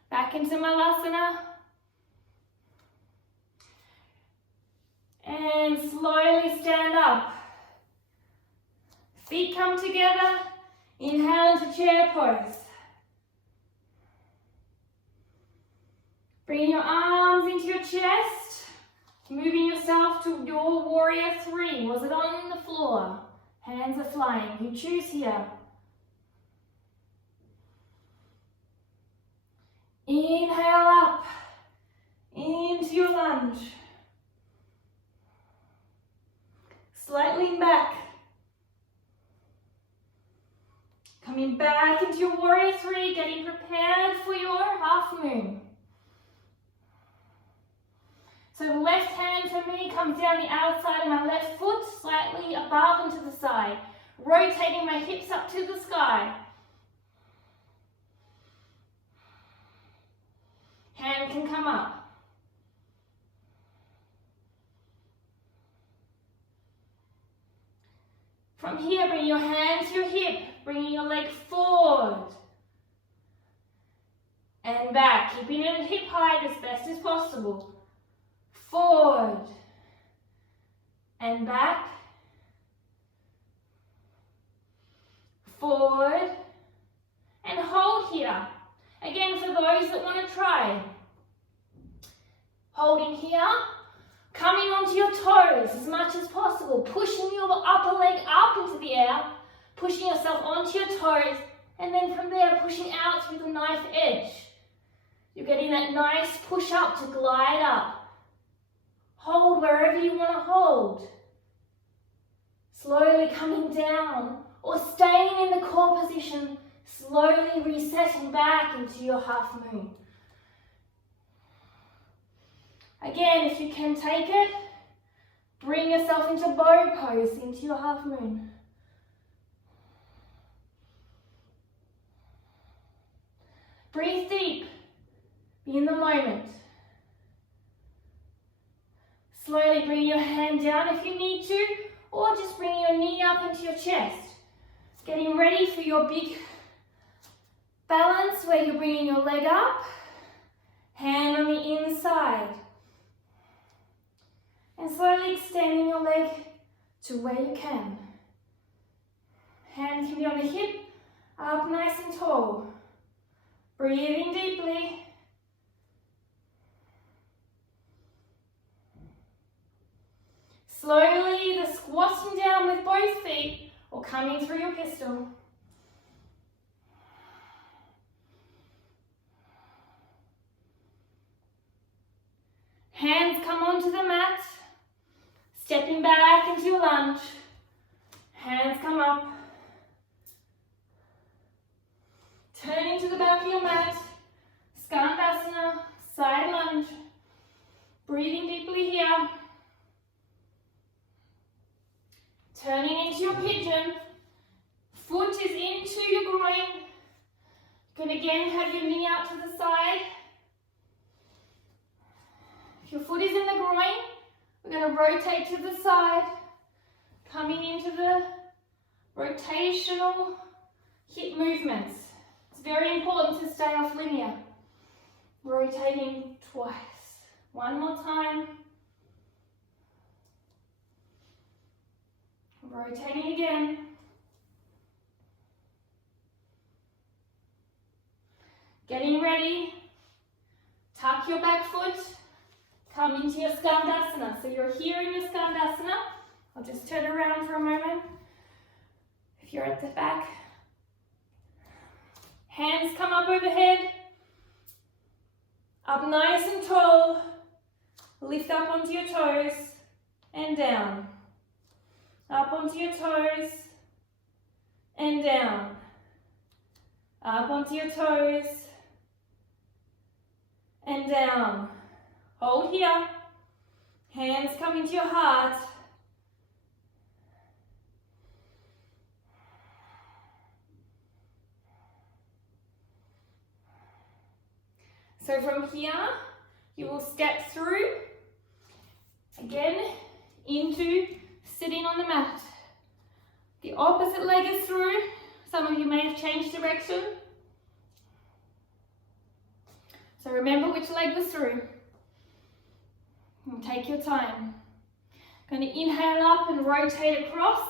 Back into Malasana. And slowly stand up. Feet come together. Inhale into chair pose. Bringing your arms into your chest. Moving yourself to your warrior three. Was it on the floor? Hands are flying. You choose here. Inhale up into your lunge. Slight lean back. Coming back into your warrior three, getting prepared for your half moon. So the left hand for me comes down the outside of my left foot, slightly above and to the side. Rotating my hips up to the sky. Hand can come up. From here, bring your hand to your hip, bringing your leg forward and back, keeping it at hip height as best as possible. Forward and back, forward and hold here. Again, for those that want to try, holding here, coming onto your toes as much as possible, pushing your upper leg up into the air, pushing yourself onto your toes, and then from there pushing out through the knife edge. You're getting that nice push up to glide up. Hold wherever you want to hold. Slowly coming down or staying in the core position, slowly resetting back into your half moon. Again, if you can take it, bring yourself into bow pose, into your half moon. Breathe deep. Be in the moment. Slowly bring your hand down if you need to, or just bring your knee up into your chest. Getting ready for your big balance where you're bringing your leg up, hand on the inside. And slowly extending your leg to where you can. Hand can be on the hip, up nice and tall. Breathing deeply. Slowly, the squatting down with both feet or coming through your pistol. Hands come onto the mat. Stepping back into your lunge. Hands come up. Turning to the back of your mat. Skandasana, side lunge. Breathing deeply here. Turning into your pigeon. Foot is into your groin. You can again have your knee out to the side. If your foot is in the groin, we're going to rotate to the side, coming into the rotational hip movements. It's very important to stay off linear. Rotating twice. One more time. Rotating again. Getting ready. Tuck your back foot. Come into your Skandasana. So you're here in your Skandasana. I'll just turn around for a moment. If you're at the back. Hands come up overhead. Up nice and tall. Lift up onto your toes and down. Up onto your toes and down. Up onto your toes and down. Hold here. Hands come into your heart. So from here, you will step through, again, into sitting on the mat. The opposite leg is through. Some of you may have changed direction. So remember which leg was through. And take your time. Going to inhale up and rotate across,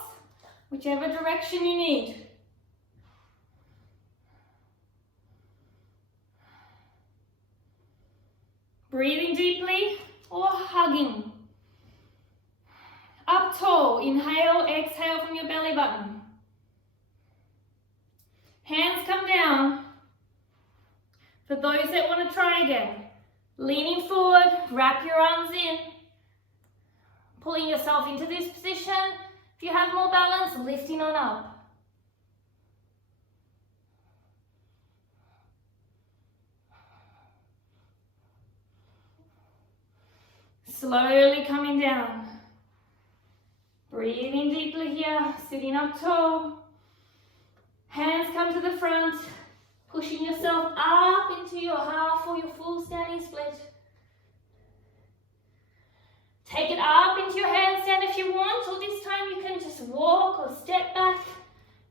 whichever direction you need. Breathing deeply or hugging. Up tall, inhale, exhale from your belly button. Hands come down. For those that want to try again, leaning forward, wrap your arms in. Pulling yourself into this position. If you have more balance, lifting on up. Slowly coming down. Breathing deeply here, sitting up tall. Hands come to the front, pushing yourself up into your half or your full standing split. Take it up into your handstand if you want, or this time you can just walk or step back,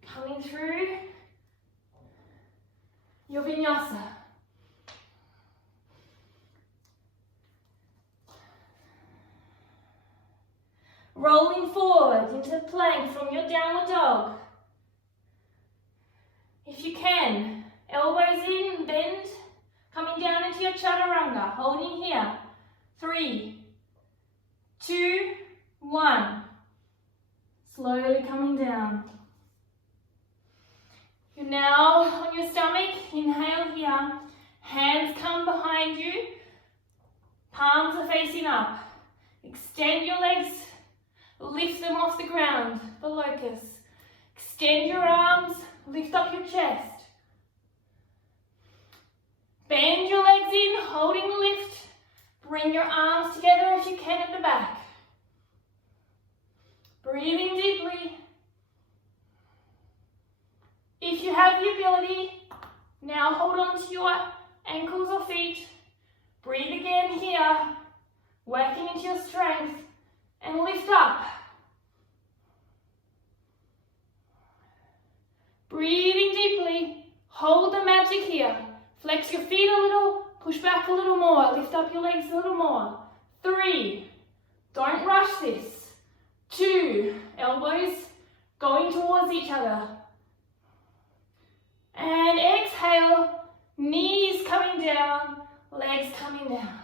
coming through your vinyasa. Rolling forward into plank from your downward dog. If you can, elbows in, bend, coming down into your chaturanga, holding here. 3, 2, 1. Slowly coming down. You're now on your stomach, inhale here. Hands come behind you, palms are facing up. Extend your legs. Lift them off the ground, the locust. Extend your arms, lift up your chest. Bend your legs in, holding the lift. Bring your arms together if you can at the back. Breathing deeply. If you have the ability, now hold on to your ankles or feet. Breathe again here, working into your strength. And lift up. Breathing deeply. Hold the magic here. Flex your feet a little. Push back a little more. Lift up your legs a little more. 3. Don't rush this. 2. Elbows going towards each other. And exhale. Knees coming down. Legs coming down.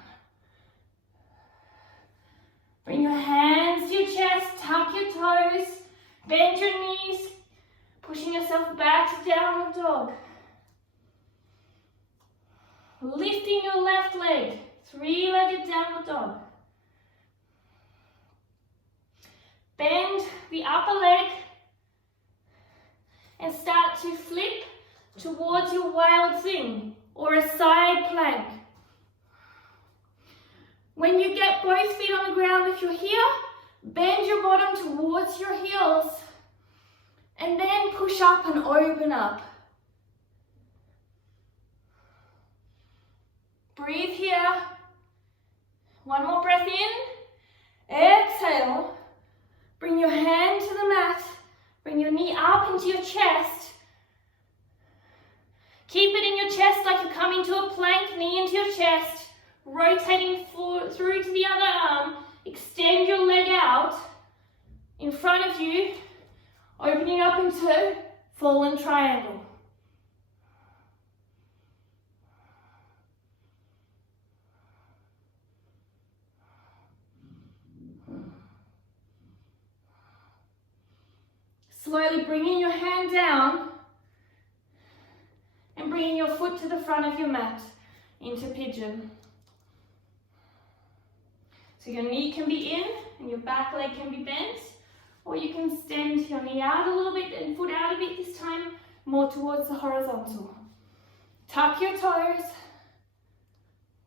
Bring your hands to your chest, tuck your toes, bend your knees, pushing yourself back to downward dog. Lifting your left leg, 3-legged downward dog. Bend the upper leg and start to flip towards your wild thing or a side plank. When you get both feet on the ground, if you're here, bend your bottom towards your heels and then push up and open up. Breathe here. One more breath in. Exhale. Bring your hand to the mat. Bring your knee up into your chest. Keep it in your chest like you're coming to a plank, knee into your chest. Rotating through to the other arm. Extend your leg out in front of you. Opening up into fallen triangle. Slowly bringing your hand down and bringing your foot to the front of your mat into pigeon. So your knee can be in and your back leg can be bent, or you can extend your knee out a little bit and foot out a bit this time, more towards the horizontal. Tuck your toes,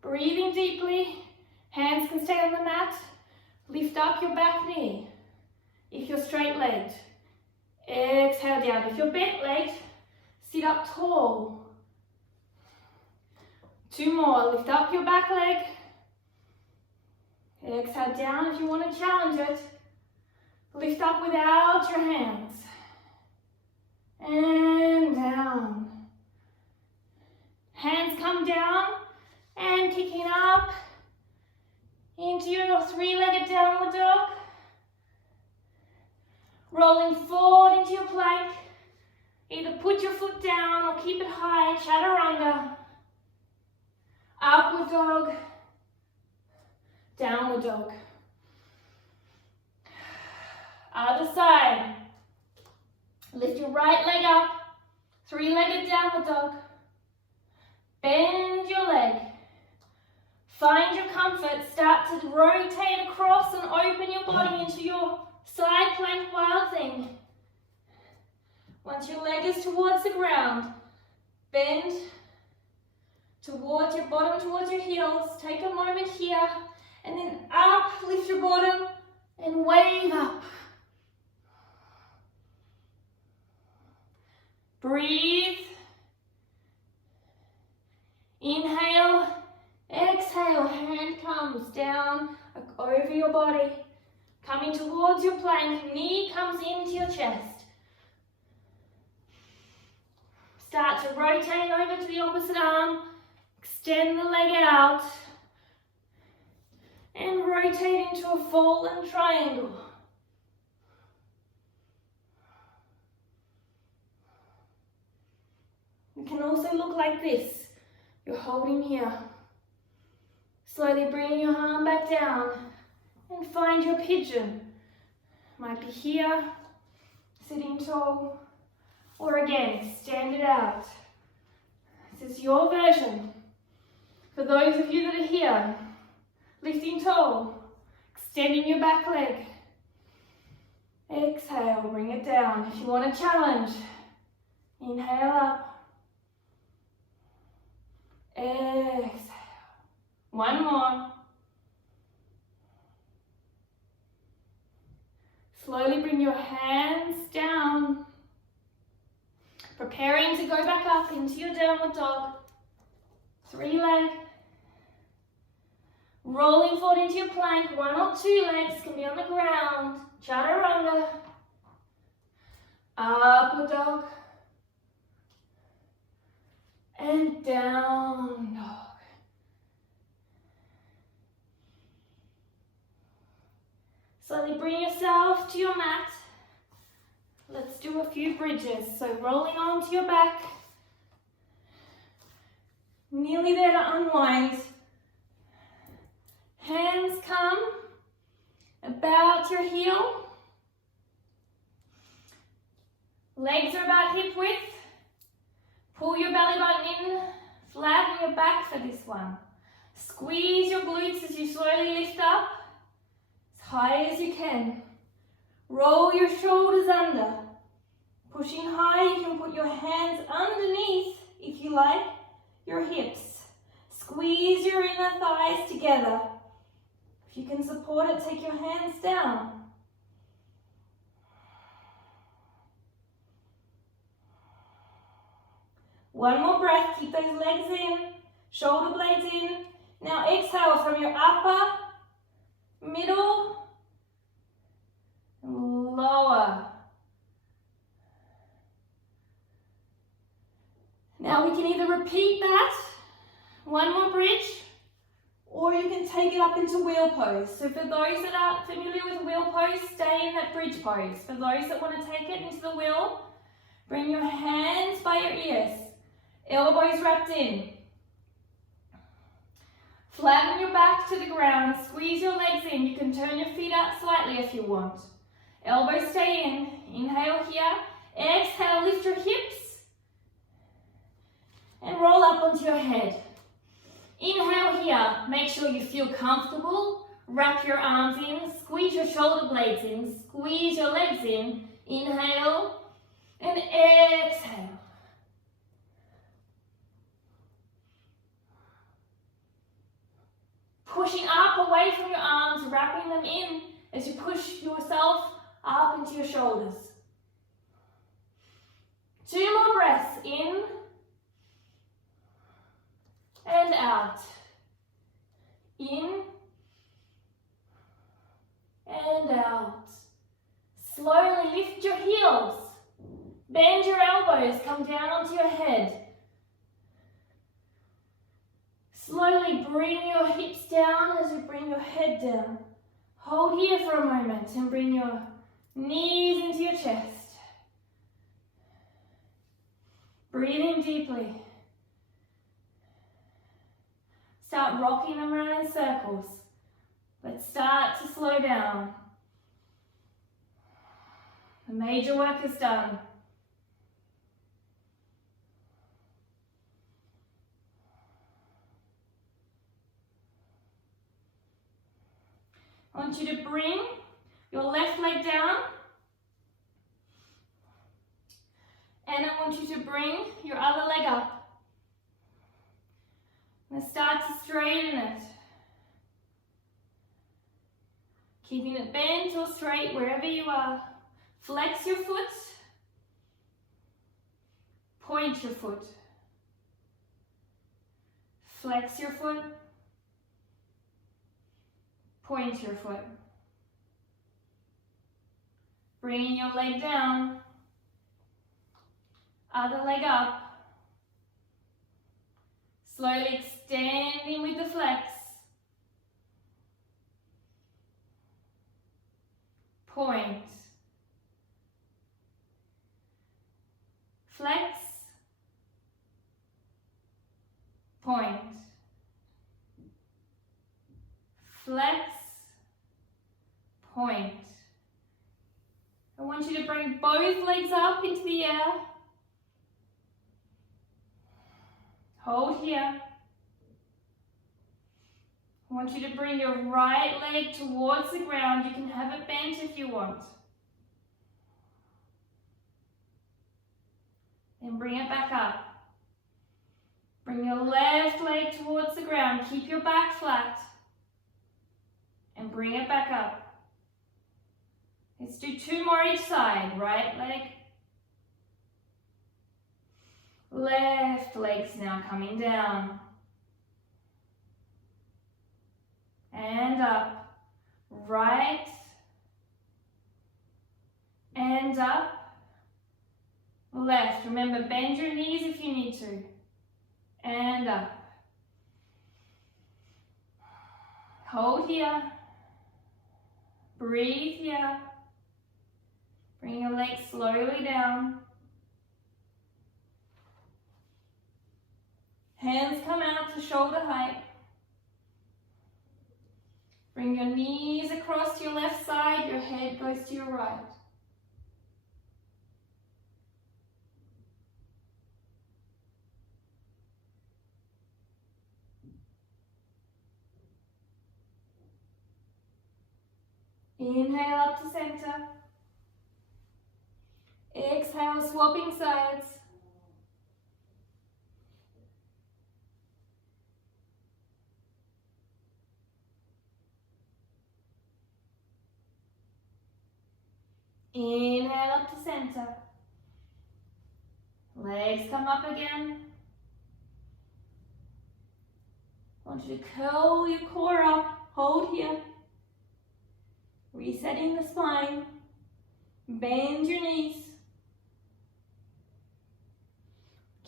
breathing deeply, hands can stay on the mat, lift up your back knee if you're straight-legged. Exhale down. If you're bent-legged, sit up tall. 2 more. Lift up your back leg. Exhale down if you want to challenge it. Lift up without your hands. And down. Hands come down and kicking up into your 3-legged downward dog. Rolling forward into your plank. Either put your foot down or keep it high, chaturanga. Upward dog. Downward dog. Other side. Lift your right leg up. 3-legged downward dog. Bend your leg. Find your comfort. Start to rotate across and open your body into your side plank wild thing. Once your leg is towards the ground, bend towards your bottom, towards your heels. Take a moment here and then up, lift your bottom and wave up. Breathe. Inhale, exhale, hand comes down over your body. Coming towards your plank, knee comes into your chest. Start to rotate over to the opposite arm. Extend the leg out. And rotate into a fallen triangle. It can also look like this. You're holding here. Slowly bringing your arm back down. And find your pigeon. Might be here, sitting tall, or again, extend it out. This is your version. For those of you that are here, lifting tall, extending your back leg. Exhale, bring it down. If you want to challenge, inhale up. Exhale. One more. Slowly bring your hands down. Preparing to go back up into your downward dog. 3-leg. Rolling forward into your plank. 1 or 2 legs can be on the ground. Chaturanga. Upward dog. And down dog. Slowly bring yourself to your mat. Let's do a few bridges. So rolling onto your back. Nearly there to unwind. Hands come about your heel. Legs are about hip width. Pull your belly button in. Flatten your back for this one. Squeeze your glutes as you slowly lift up. High as you can. Roll your shoulders under. Pushing high, you can put your hands underneath, if you like, your hips. Squeeze your inner thighs together. If you can support it, take your hands down. One more breath, keep those legs in, shoulder blades in. Now exhale from your upper, middle, and lower. Now we can either repeat that, one more bridge, or you can take it up into wheel pose. So for those that aren't familiar with wheel pose, stay in that bridge pose. For those that want to take it into the wheel, bring your hands by your ears, elbows wrapped in. Flatten your back to the ground, squeeze your legs in. You can turn your feet out slightly if you want. Elbows stay in. Inhale here. Exhale, lift your hips and roll up onto your head. Inhale here. Make sure you feel comfortable. Wrap your arms in. Squeeze your shoulder blades in. Squeeze your legs in. Inhale and exhale. Pushing up away from your arms, wrapping them in as you push yourself up into your shoulders. 2 more breaths, in and out. In and out. Slowly lift your heels. Bend your elbows, come down onto your head. Slowly bring your hips down as you bring your head down. Hold here for a moment and bring your knees into your chest. Breathe in deeply. Start rocking them around in circles. Let's start to slow down. The major work is done. I want you to bring your left leg down, and I want you to bring your other leg up. And start to straighten it. Keeping it bent or straight wherever you are. Flex your foot. Point your foot. Flex your foot. Point your foot. Bringing your leg down. Other leg up. Slowly extending with the flex. Point. Flex. Point. Flex. Point. I want you to bring both legs up into the air. Hold here. I want you to bring your right leg towards the ground. You can have it bent if you want. Then bring it back up. Bring your left leg towards the ground. Keep your back flat. And bring it back up. Let's do 2 more each side. Right leg. Left leg's now coming down. And up. Right. And up. Left. Remember, bend your knees if you need to. And up. Hold here. Breathe here. Bring your legs slowly down. Hands come out to shoulder height. Bring your knees across to your left side. Your head goes to your right. Inhale up to center. Exhale, swapping sides. Inhale up to center. Legs come up again. I want you to curl your core up, hold here. Resetting the spine. Bend your knees.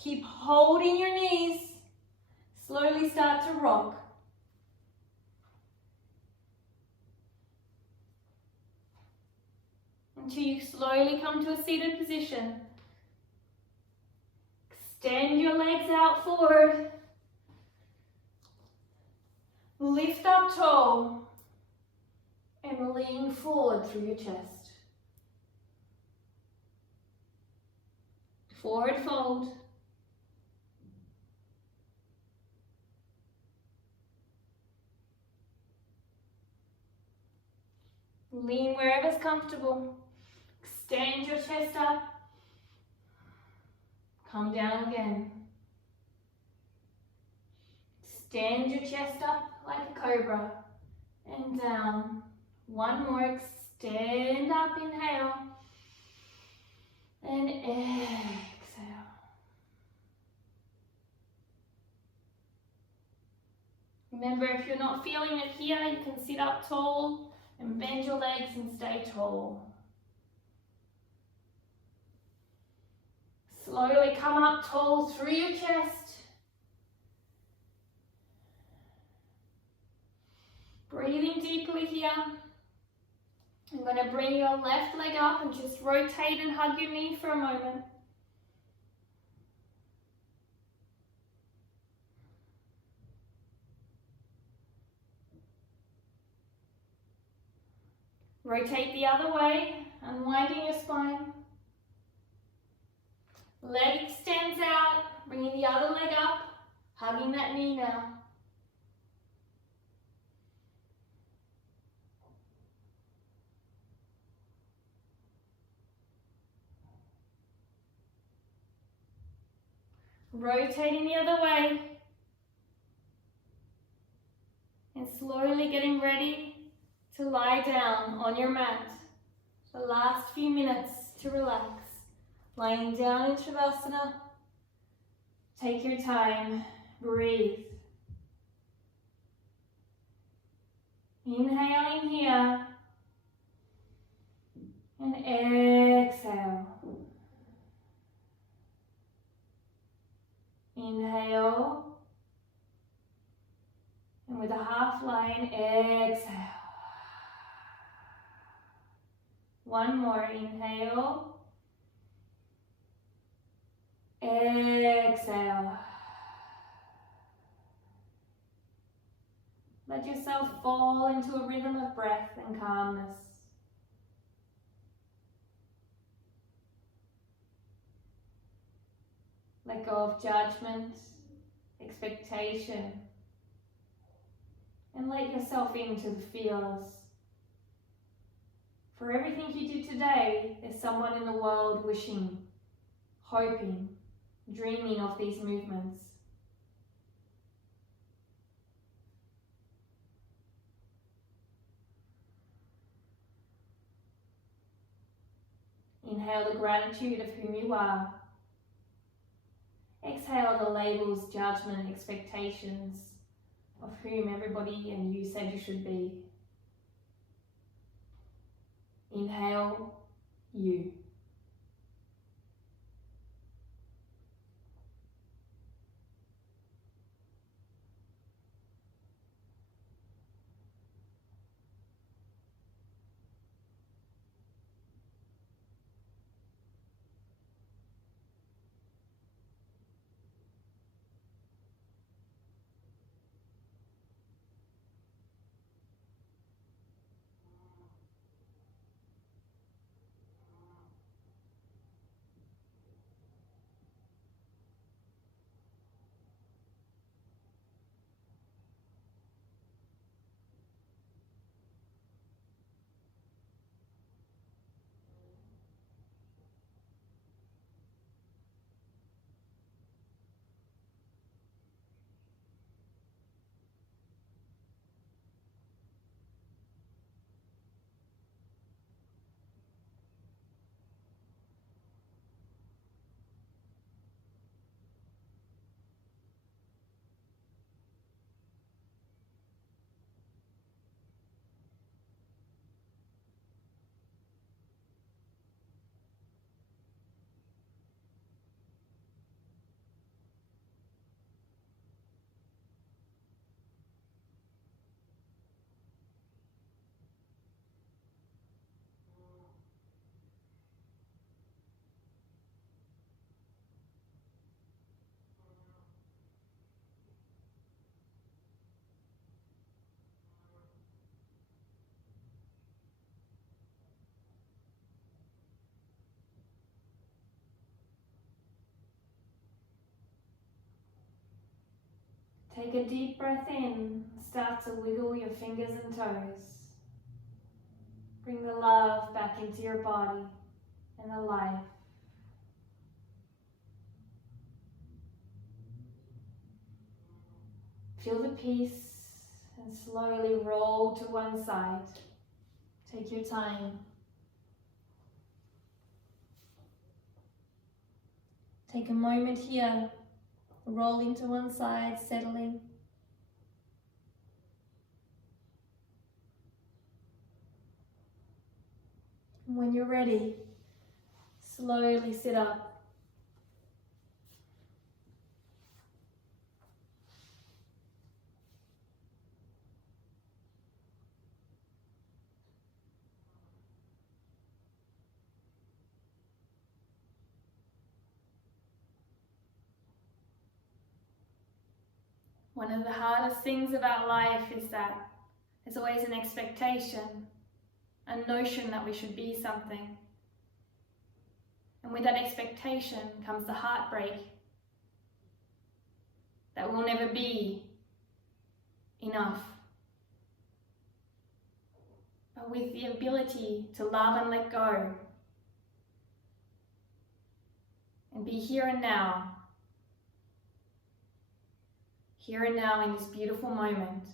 Keep holding your knees. Slowly start to rock. Until you slowly come to a seated position. Extend your legs out forward. Lift up tall. And lean forward through your chest. Forward fold. Lean wherever's comfortable. Extend your chest up. Come down again. Extend your chest up like a cobra. And down. One more. Extend up. Inhale. And exhale. Remember, if you're not feeling it here, you can sit up tall and bend your legs and stay tall. Slowly come up tall through your chest. Breathing deeply here. I'm going to bring your left leg up and just rotate and hug your knee for a moment. Rotate the other way, unwinding your spine. Leg extends out, bringing the other leg up, hugging that knee now. Rotating the other way. And slowly getting ready to lie down on your mat. The last few minutes to relax. Lying down in Savasana. Take your time. Breathe. Inhaling here. And exhale. Inhale. And with a half line, exhale. One more. Inhale. Exhale. Let yourself fall into a rhythm of breath and calmness. Let go of judgment, expectation, and let yourself into the feels. For everything you did today, there's someone in the world wishing, hoping, dreaming of these movements. Inhale the gratitude of whom you are. Exhale the labels, judgment, expectations of whom everybody and you said you should be. Inhale, you. Take a deep breath in. Start to wiggle your fingers and toes. Bring the love back into your body and the life. Feel the peace and slowly roll to one side. Take your time. Take a moment here, rolling to one side, settling. And when you're ready, slowly sit up. One of the hardest things about life is that there's always an expectation, a notion that we should be something. And with that expectation comes the heartbreak that we'll never be enough. But with the ability to love and let go and be here and now in this beautiful moment,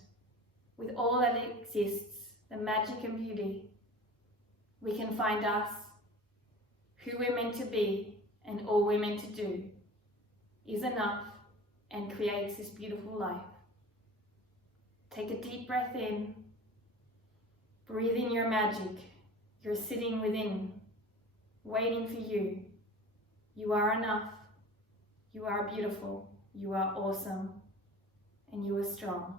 with all that exists, the magic and beauty, we can find us, who we're meant to be, and all we're meant to do is enough and creates this beautiful life. Take a deep breath in, breathe in your magic. You're sitting within, waiting for you. You are enough, you are beautiful, you are awesome, and you are strong.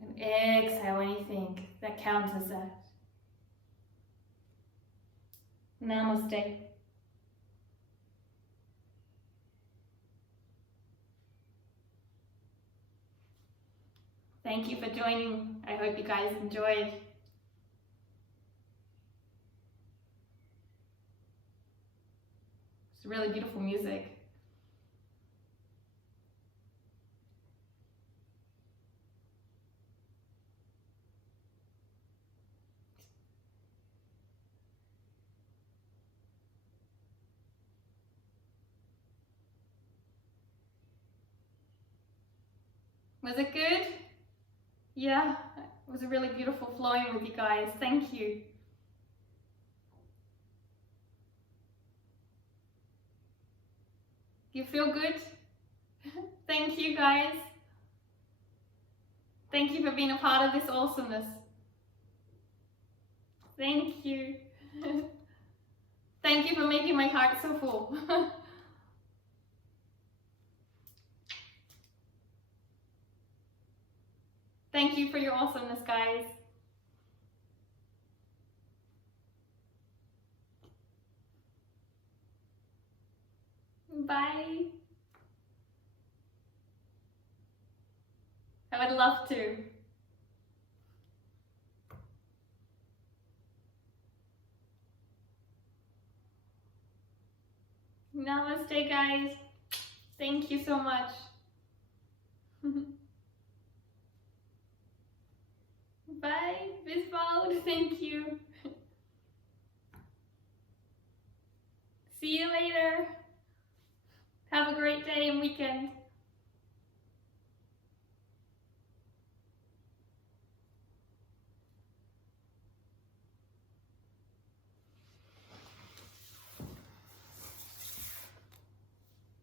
And exhale anything that counters that. Namaste. Thank you for joining. I hope you guys enjoyed. It's really beautiful music. Was it good? Yeah, it was really beautiful flowing with you guys. Thank you. You feel good? Thank you guys. Thank you for being a part of this awesomeness. Thank you. Thank you for making my heart so full. Thank you for your awesomeness, guys. Bye. I would love to. Namaste, guys. Thank you so much. Bye. Bis bald. Thank you. See you later. Have a great day and weekend.